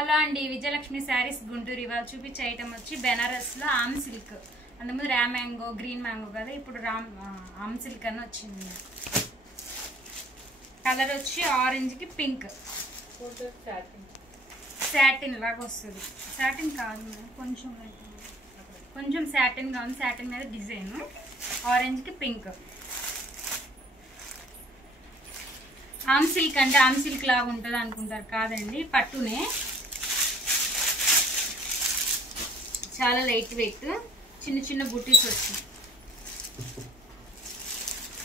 Hello అండి, విజయలక్ష్మి శారీస్ గుంటూరు. ఇవాళ చూపించే ఐటమ్ వచ్చి బెనారస్లో ఆమ్ సిల్క్. అంతకుముందు రా మ్యాంగో, గ్రీన్ మ్యాంగో కదా, ఇప్పుడు ఆమ్ సిల్క్ అని వచ్చింది. కలర్ వచ్చి ఆరెంజ్కి పింక్, సాటిన్ లాగా వస్తుంది. సాటిన్ కాదు మేడం, కొంచెం సాటిన్గా ఉంది. సాటిన్ మీద డిజైన్ ఆరెంజ్కి పింక్. ఆమ్ సిల్క్ అంటే ఆమ్ సిల్క్ లాగా ఉంటుంది అనుకుంటారు, కాదండి, పట్టునే. చాలా లైట్ వెయిట్, చిన్న చిన్న బుటీస్ వచ్చింది.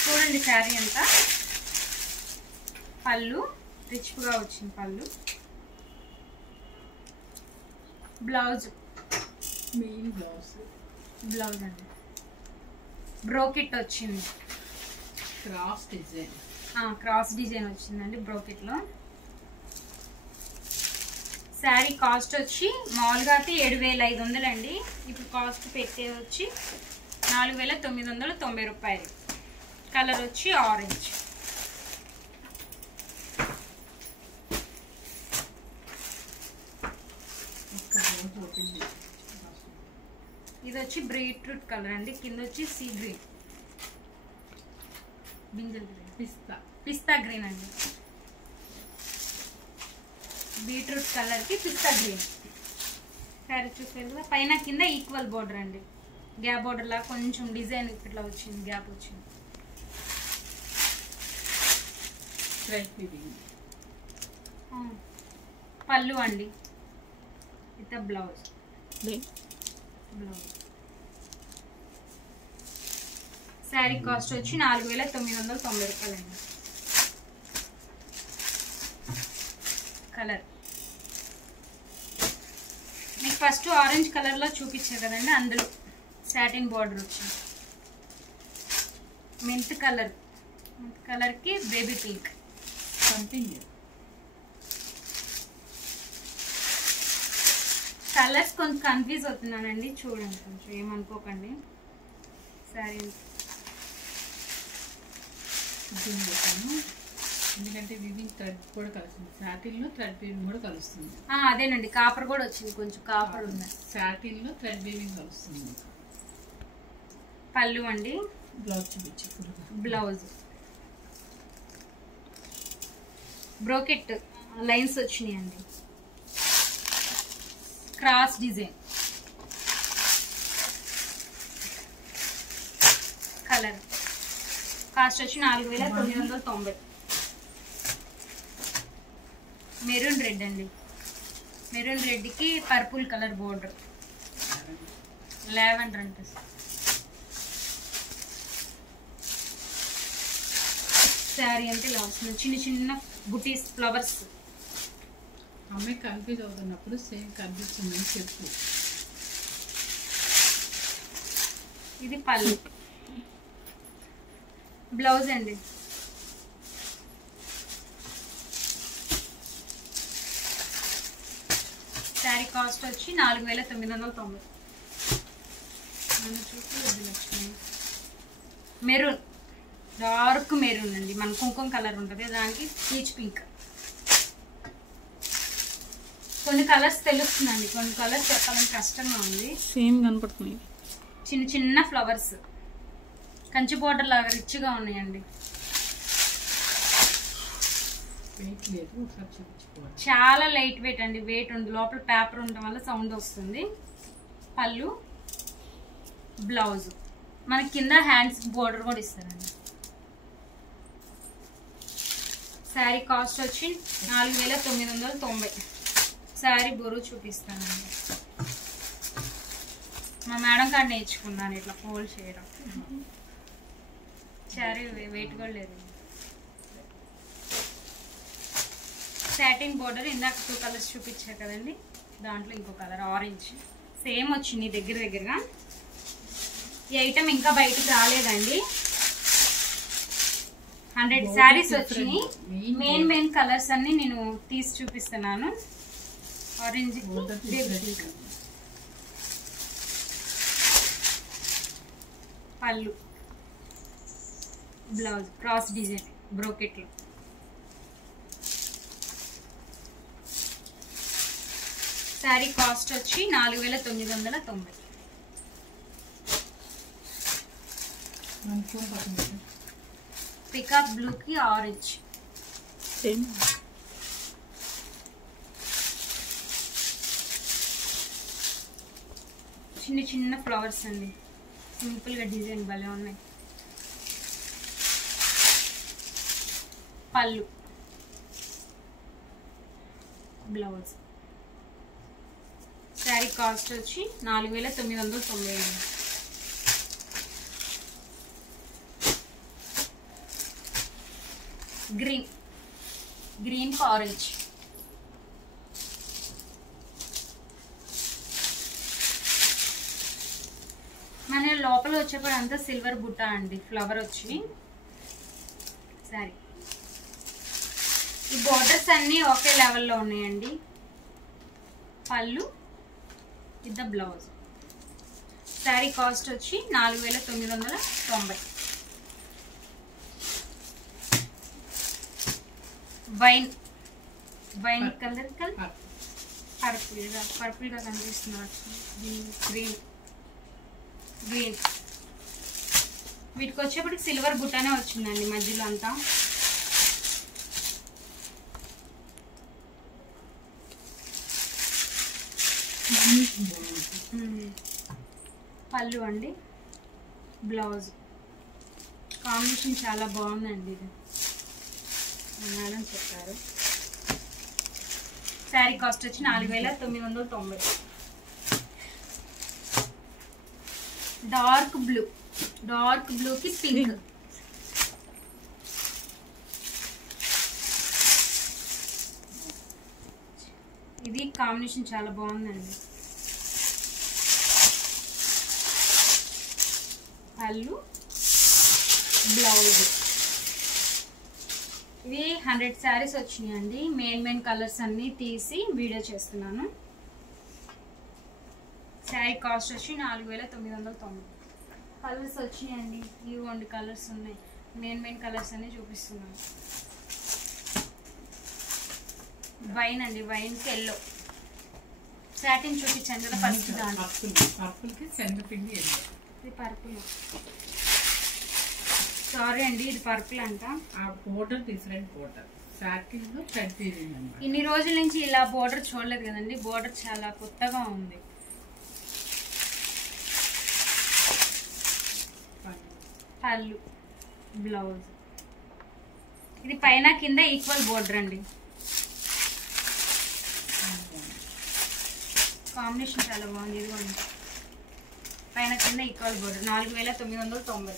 చూడండి శారీ అంతా. పళ్ళు రిచ్గా వచ్చింది. పళ్ళు, బ్లౌజ్ మెయిన్ బ్లౌజ్ అండి బ్రోకెట్ వచ్చింది. క్రాస్ డిజైన్ వచ్చిందండి బ్రోకెట్లో. శారీ కాస్ట్ వచ్చి మామూలుగా అయితే 7,500 అండి. ఇప్పుడు కాస్ట్ పెట్టే వచ్చి 4,990 రూపాయలు. కలర్ వచ్చి ఆరెంజ్. ఇది వచ్చి బీట్రూట్ కలర్ అండి. కింద వచ్చి సీ గ్రీన్, బింజల్ గ్రీన్, పిస్తా గ్రీన్ అండి. బీట్రూట్ కలర్ కి పిస్తా గ్రీన్. శారీ చూసేది కదా, పైన కింద ఈక్వల్ బోర్డర్ అండి. గ్యాప్ బోర్డర్ లా కొంచెం డిజైన్ ఇట్లా వచ్చింది, గ్యాప్ వచ్చింది. పళ్ళు అండి, విత్ బ్లౌజ్. శారీ కాస్ట్ వచ్చి 4,990 రూపాయలండి. కలర్ మీకు ఫస్ట్ ఆరెంజ్ కలర్లో చూపించారు కదండి, అందులో సాటిన్ బార్డర్ వచ్చింది. మెంత్ కలర్కి బేబీ పింక్. కలర్స్ కొంచెం కన్ఫ్యూజ్ అవుతున్నానండి, చూడండి, కొంచెం ఏమనుకోకండి. శారీ ఎందుకంటే వివింగ్ థ్రెడ్ కూడా కలుస్తుంది. సాటిన్ లో థ్రెడ్ వీవింగ్ కూడా కలుస్తుంది. అదేనండి, కాపర్ కూడా వచ్చింది, కొంచెం కాపర్ ఉంది. సాటిన్ లో థ్రెడ్ వీవింగ్ కలుస్తుంది. పళ్ళు అండి, బ్లౌజ్ చూపించి. బ్లౌజ్ బ్రోకెట్ లైన్స్ వచ్చినాయండి. Cross design. కలర్ కాస్ట్ వచ్చి 4,990. మెరూన్ రెడ్ అండి. మెరూన్ రెడ్కి పర్పుల్ కలర్ బోర్డర్, లావెండర్ అంటే. శారీ అంటే ఇలా వస్తుంది, చిన్న చిన్న బుటీస్, ఫ్లవర్స్. అమ్మాయి కన్ఫ్యూజ్ అవుతున్నప్పుడు సేమ్ కనిపిస్తుందని చెప్పు. ఇది పళ్ళు, బ్లౌజ్ అండి. శారీ కాస్ట్ వచ్చి 4,990. మెరూన్, డార్క్ మెరూన్ అండి. మన కుంకుమ కలర్ ఉంటుంది, దానికి పీచ్ పింక్. కొన్ని కలర్స్ తెలుస్తుందండి, కొన్ని కలర్స్ చెప్పాలని కష్టంగా ఉంది. సేమ్ కనపడుతుంది. చిన్న చిన్న ఫ్లవర్స్, కంచి బోర్డర్ లాగా రిచ్గా ఉన్నాయండి. చాలా లైట్ వెయిట్ అండి. వెయిట్ ఉంది, లోపల పేపర్ ఉండడం వల్ల సౌండ్ వస్తుంది. పళ్ళు, బ్లౌజ్. మనకి కింద హ్యాండ్స్ బోర్డర్ కూడా ఇస్తారండి. శారీ కాస్ట్ వచ్చి 4,990. శారీ బరువు చూపిస్తానండి. మా మేడం కాడ నేర్చుకున్నాను ఇట్లా ఫోల్డ్ చేయడం. శారీ వెయిట్ కూడా లేదు. Satin border. ఇందాక 2 కలర్స్ చూపించా కదండి, దాంట్లో ఇంకో కలర్ ఆరెంజ్. సేమ్ వచ్చింది దగ్గరగా. ఈ ఐటమ్ ఇంకా బయటకు రాలేదండి. 100 శారీస్ వచ్చినాయి. మెయిన్ కలర్స్ అన్ని నేను తీసి చూపిస్తున్నాను. ఆరెంజ్, పళ్ళు, బ్లౌజ్ క్రాస్ డిజైన్ బ్రోకెట్లో. శారీ కాస్ట్ వచ్చి 4990. పికాక్ బ్లూకి ఆరెంజ్. చిన్న చిన్న ఫ్లవర్స్ అండి, సింపుల్గా డిజైన్ భలే ఉన్నాయి. పళ్ళు, బ్లౌజ్. శారీ కాస్ట్ వచ్చి 4990. Green orange. మన లోపల వచ్చేప్పుడు అంతా సిల్వర్ బుట్ట అండి, ఫ్లవర్ వచ్చి. సరే, ఈ బోర్డర్స్ అన్నీ ఒకే లెవెల్లో ఉన్నాయండి. పళ్ళు, ఇది బ్లౌజ్. శారీ కాస్ట్ వచ్చి 4990. వైన్ కలర్ పర్పుల్గా కనిపిస్తుంది. గ్రీన్. వీటికి వచ్చేప్పటికి సిల్వర్ బుట్టానే వచ్చిందండి మధ్యలో అంతా. పళ్ళు అండి, బ్లౌజ్. కాంబినేషన్ చాలా బాగుందండి, ఇది మేడం చెప్పారు. శారీ కాస్ట్ వచ్చి 4990. డార్క్ బ్లూకి పింక్. ఇది కాంబినేషన్ చాలా బాగుందండి. పళ్ళు, బ్లౌజ్. ఇవి 100 శారీస్ వచ్చినాయండి. మెయిన్ కలర్స్ అన్నీ తీసి వీడియో చేస్తున్నాను. శారీ కాస్ట్ వచ్చి 4990. కలర్స్ వచ్చినాయండి, ఇవ్వండి కలర్స్ ఉన్నాయి. మెయిన్ కలర్స్ అన్నీ చూపిస్తున్నాను. వైన్ అండి, వైన్కి ఎల్లో. సాటిన్ చూపించాను కదా ఫస్ట్ దాంట్లో. ఇది పర్పుల్. సారీ అండి, ఇది పర్పుల్ అంట. ఆ బోర్డర్ డిఫరెంట్ బోర్డర్. సాటిన్లో థ్రెడ్ వీవింగ్ అన్నమాట. ఇన్ని రోజుల నుంచి ఇలా బోర్డర్ చూడలేదు కదండి, బోర్డర్ చాలా కొత్తగా ఉంది. పళ్ళు, బ్లౌజ్. ఇది పైన కింద ఈక్వల్ బోర్డర్ అండి. కాంబినేషన్ చాలా బాగుంది. ఇదిగోండి, పైన కింద ఈక్వల్ బోర్డర్. 4990.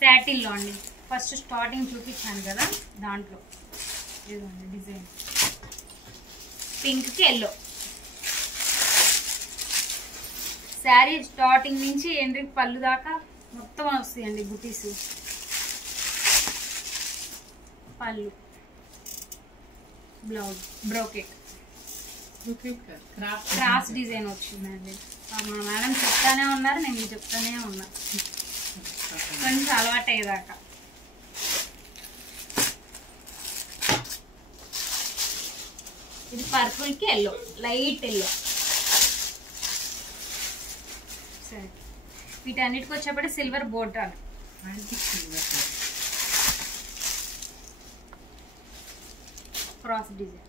సాటిన్లో అండి, ఫస్ట్ స్టార్టింగ్ చూపించాను కదా దాంట్లో. ఇదిగోండి డిజైన్, పింక్కి ఎల్లో. శారీ స్టార్టింగ్ నుంచి ఎండ్రి పళ్ళు దాకా మొత్తం వస్తాయండి బుటీస్. పళ్ళు, బ్లౌజ్, బ్రోకెట్. క్రాస్ డిజైన్ వచ్చిందండి. మా మేడం చెప్తానే ఉన్నారు, నేను చెప్తానే ఉన్నా కొంచెం అలవాటు అయ్యేదాకా. ఇది పర్పుల్కి ఎల్లో, లైట్ ఎల్లో. సరే, వీటన్నిటికి వచ్చేప్పటికి silver border. Cross design.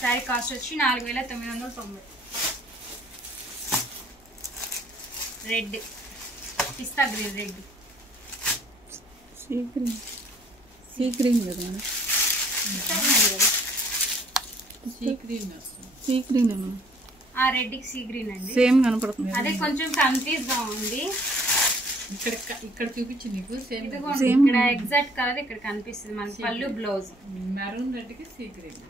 Sari cost వచ్చి 4990. రెడ్, పిస్తా గ్రీన్. రెడ్, సీ గ్రీన్ కదా. సీ గ్రీన్ అమ్మా. ఆ రెడ్కి సీ గ్రీన్ అండి, సేమ్ కనపడుతుంది. అదే కొంచెం కన్ఫ్యూజ్ గా ఉంది. ఇక్కడ చూపించి నీకు సేమ్. ఇక్కడ ఎగ్జాక్ట్ కలర్ ఇక్కడ కనిపిస్తుంది మనకి. పళ్ళు, బ్లౌజ్. మెరూన్ రెడ్ కి సీ గ్రీన్.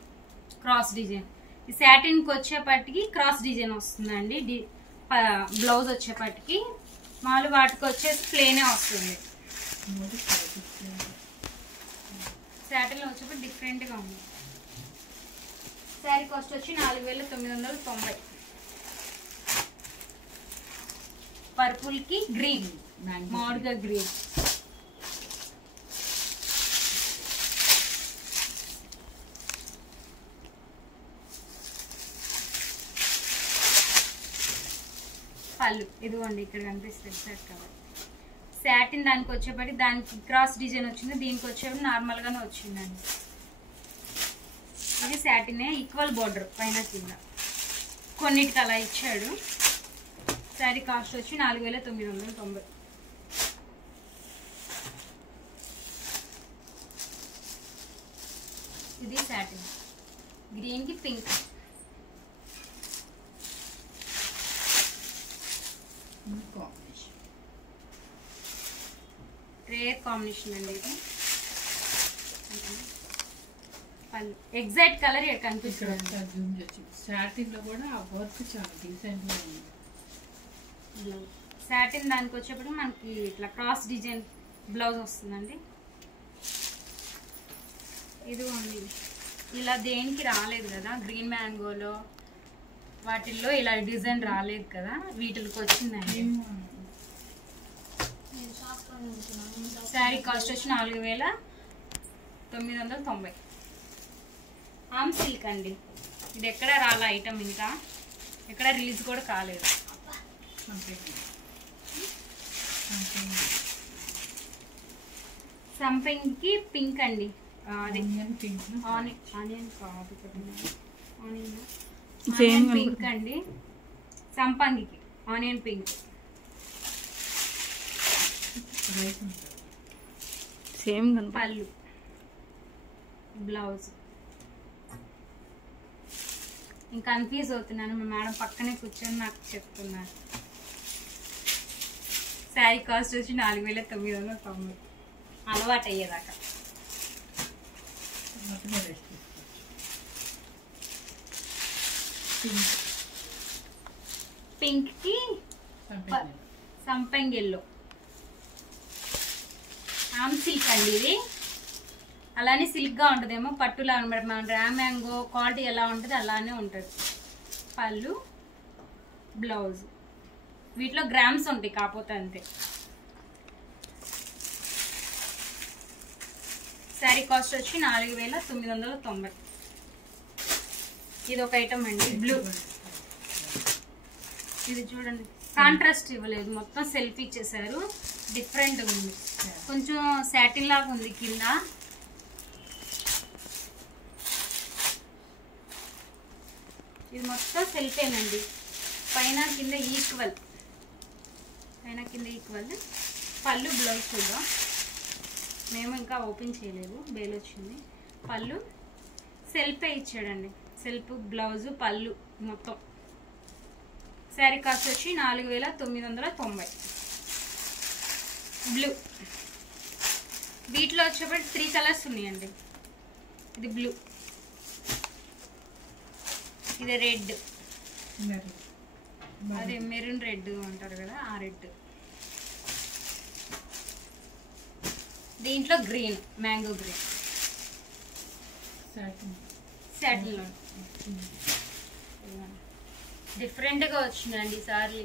Cross design. ఈ సాటిన్ కి వచ్చేపటికి క్రాస్ డిజైన్ వస్తుందండి. బ్లౌజ్ వచ్చేపటికి మామూలు వాటికి వచ్చేసి ప్లేనే వస్తుంది. సాటిన్ లో వచ్చేప్పటి డిఫరెంట్ గా ఉంది. శారీ కాస్ట్ వచ్చి 4990. పర్పుల్ కి గ్రీన్, మామిడిగా గ్రీన్. పళ్ళు ఇదిగోండి ఇక్కడ కనిపిస్తుంది సెట్ కలర్. సాటిన్ దానికి వచ్చేప్పటికి దానికి క్రాస్ డిజైన్ వచ్చింది, దీనికి వచ్చేప్పటికి నార్మల్గానే వచ్చిందండి. ఇది సాటినే, ఈక్వల్ బోర్డర్ పైన కింద కొన్నిటికి అలా ఇచ్చాడు. శారీ కాస్ట్ వచ్చి 4990. ఇది సాటిన్, గ్రీన్కి పింక్. రేర్ కాంబినేషన్ అండి ఇది. పళ్ళు ఎగ్జాక్ట్ కలర్ ఇక్కడ కనిపిస్తుంది. సాటిన్ లో కూడా ఆ వర్క్ చాలా డీసెంట్ గా ఉంది. సాటిన్ దానికి వచ్చేప్పుడు మనకి ఇట్లా క్రాస్ డిజైన్ బ్లౌజ్ వస్తుందండి. ఇది ఉంది ఇలా దేనికి రాలేదు కదా, గ్రీన్ మ్యాంగోలో వాటిల్లో ఇలా డిజైన్ రాలేదు కదా, వీటికి వచ్చిందండి. శారీ కాస్ట్ వచ్చి 4990. ఆమ్ సిల్క్ అండి, ఇది ఎక్కడ రాలే ఐటమ్, ఇంకా ఎక్కడ రిలీజ్ కూడా కాలేదు. సంపింగ్కి పింక్ అండి, అది ఆనియన్ కాదు, ఆనియన్ పింక్ అండి. సంపంగికి ఆనియన్ పింక్ సేమ్ పళ్ళు బ్లౌజ్. ఇంకా కన్ఫ్యూజ్ అవుతున్నాను, మా మేడం పక్కనే కూర్చొని నాకు చెప్తున్నారు. శారీ కాస్ట్ వచ్చి 4990, అలవాటు అయ్యేదాకా. పింక్కి సంపంగి ఎల్లో. ఆమ్ సిల్క్ అండి ఇది, అలానే సిల్క్గా ఉంటుందేమో, పట్టులా అనమాట. మన రా మ్యాంగో క్వాలిటీ ఎలా ఉంటుంది అలానే ఉంటుంది. పళ్ళు బ్లౌజ్, వీటిలో గ్రామ్స్ ఉంటాయి కాకపోతే అంతే. శారీ కాస్ట్ వచ్చి 4990. ఇది ఒక ఐటమ్ అండి, బ్లూ. ఇది చూడండి, కాంట్రాస్ట్ ఇవ్వలేదు, మొత్తం సెల్ఫ్ ఇచ్చేసారు, డిఫరెంట్ ఉంది. కొంచెం సాటిన్ లాగా ఉంది కింద. ఇది మొత్తం సెల్ఫేనండి, పైన కింద ఈక్వల్, పళ్ళు బ్లౌజ్ చూద్దాం. మేము ఇంకా ఓపెన్ చేయలేదు, బేల్ వచ్చింది. పళ్ళు సెల్ఫే ఇచ్చాడండి, సెల్ఫ్ బ్లౌజ్ పళ్ళు మొత్తం. శారీ కాస్ట్ వచ్చి 4990. బ్లూ, వీటిలో వచ్చేప్పటి 3 కలర్స్ ఉన్నాయండి. ఇది బ్లూ, ఇది రెడ్, అదే మెరూన్ రెడ్ అంటారు కదా, ఆ రెడ్. దీంట్లో గ్రీన్, మ్యాంగో గ్రీన్, సాటిన్లో డిఫరెంట్గా వచ్చిందండి ఈసారి.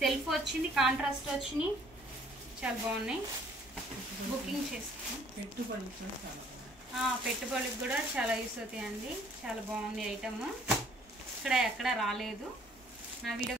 సెల్ఫ్ వచ్చింది, కాంట్రాస్ట్ వచ్చినాయి, చాలా బాగున్నాయి. బుకింగ్ చేసుకున్నాం. పెట్టుబడికి కూడా చాలా యూస్ అవుతాయండి, చాలా బాగుంది ఐటమ్. ఇక్కడ ఎక్కడ రాలేదు. నా వీడియో